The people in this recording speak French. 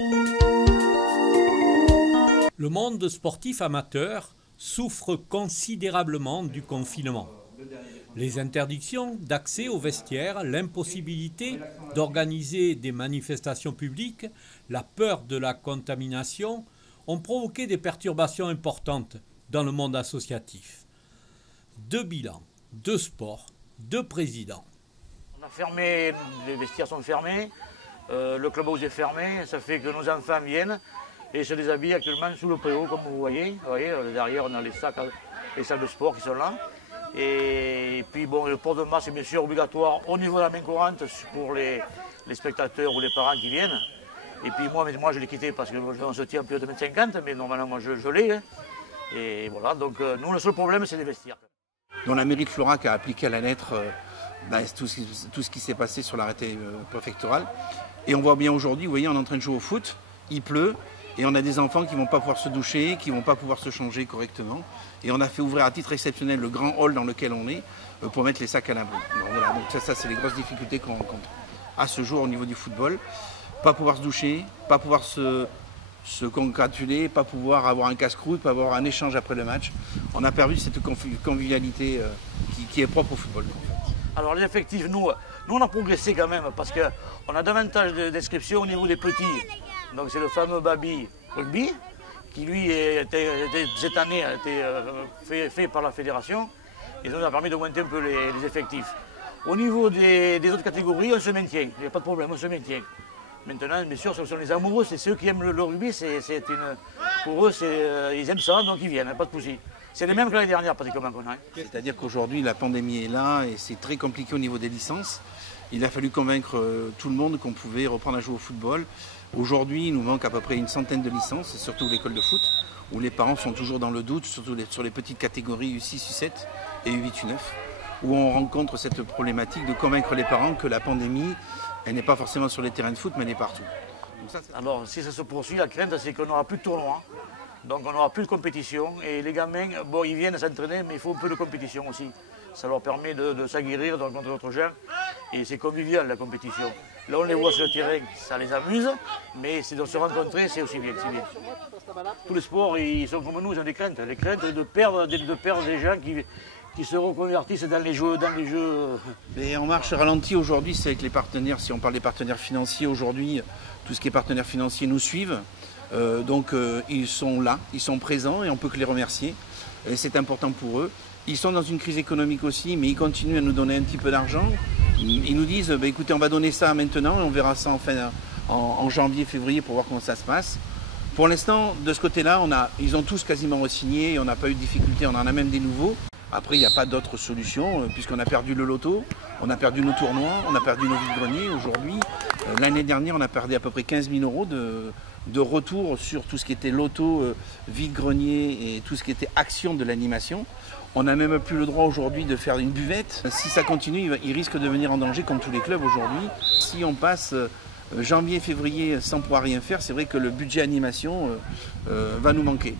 Le monde sportif amateur souffre considérablement du confinement. Les interdictions d'accès aux vestiaires, l'impossibilité d'organiser des manifestations publiques, la peur de la contamination ont provoqué des perturbations importantes dans le monde associatif. 2 bilans, 2 sports, 2 présidents. On a fermé, les vestiaires sont fermés, le clubhouse est fermé, ça fait que nos enfants viennent et se déshabillent actuellement sous le préau, comme vous voyez. Derrière on a les sacs, les salles de sport qui sont là. Et puis bon, le port de masque est bien sûr obligatoire au niveau de la main courante pour les spectateurs ou les parents qui viennent. Et puis moi je l'ai quitté parce qu'on se tient plus de 1,50 m, mais normalement moi je l'ai. Hein. Et voilà, donc nous le seul problème c'est les vestiaires. Dans la mairie de Florac a appliqué à la lettre tout ce qui s'est passé sur l'arrêté préfectoral. Et on voit bien aujourd'hui, vous voyez, on est en train de jouer au foot, il pleut, et on a des enfants qui ne vont pas pouvoir se doucher, qui ne vont pas pouvoir se changer correctement. Et on a fait ouvrir à titre exceptionnel le grand hall dans lequel on est pour mettre les sacs à l'abri. Voilà, donc ça c'est les grosses difficultés qu'on rencontre à ce jour au niveau du football. Pas pouvoir se doucher, pas pouvoir se congratuler, pas pouvoir avoir un casse-croûte, pas avoir un échange après le match. On a perdu cette convivialité qui est propre au football. Alors les effectifs, nous on a progressé quand même parce qu'on a davantage d'inscriptions au niveau des petits. Donc c'est le fameux Baby Rugby qui lui cette année a été fait par la fédération et ça nous a permis d'augmenter un peu les effectifs. Au niveau des autres catégories, on se maintient, il n'y a pas de problème, on se maintient. Maintenant, bien sûr, ce sont les amoureux, c'est ceux qui aiment le rugby, pour eux, ils aiment ça, donc ils viennent, pas de souci. C'est les mêmes que l'année dernière, pratiquement. C'est-à-dire qu'aujourd'hui, la pandémie est là et c'est très compliqué au niveau des licences. Il a fallu convaincre tout le monde qu'on pouvait reprendre à jouer au football. Aujourd'hui, il nous manque à peu près une centaine de licences, surtout l'école de foot, où les parents sont toujours dans le doute, surtout sur les petites catégories U6, U7 et U8, U9, où on rencontre cette problématique de convaincre les parents que la pandémie, elle n'est pas forcément sur les terrains de foot, mais elle est partout. Donc ça, alors, si ça se poursuit, la crainte, c'est qu'on n'aura plus de tournoi. Donc on n'aura plus de compétition. Et les gamins, bon, ils viennent s'entraîner, mais il faut un peu de compétition aussi. Ça leur permet de s'aguerrir, de rencontrer d'autres gens. Et c'est convivial, la compétition. Là, on les voit sur le terrain, ça les amuse. Mais c'est de se rencontrer, c'est aussi bien, c'est bien. Tous les sports, ils sont comme nous, ils ont des craintes. Les craintes de perdre des gens qui se reconvertissent dans les jeux. Et en marche ralentie aujourd'hui, c'est avec les partenaires. Si on parle des partenaires financiers aujourd'hui, tout ce qui est partenaires financiers nous suivent. Ils sont là, ils sont présents et on peut que les remercier. C'est important pour eux. Ils sont dans une crise économique aussi, mais ils continuent à nous donner un petit peu d'argent. Ils nous disent, écoutez, on va donner ça maintenant et on verra ça en janvier, février pour voir comment ça se passe. Pour l'instant, de ce côté-là, ils ont tous quasiment re-signé, on n'a pas eu de difficulté, on en a même des nouveaux. Après, il n'y a pas d'autre solution, puisqu'on a perdu le loto, on a perdu nos tournois, on a perdu nos vides-greniers aujourd'hui. L'année dernière, on a perdu à peu près 15 000 € de retour sur tout ce qui était loto, vide-grenier et tout ce qui était action de l'animation. On n'a même plus le droit aujourd'hui de faire une buvette. Si ça continue, il risque de venir en danger comme tous les clubs aujourd'hui. Si on passe janvier, février sans pouvoir rien faire, c'est vrai que le budget animation va nous manquer.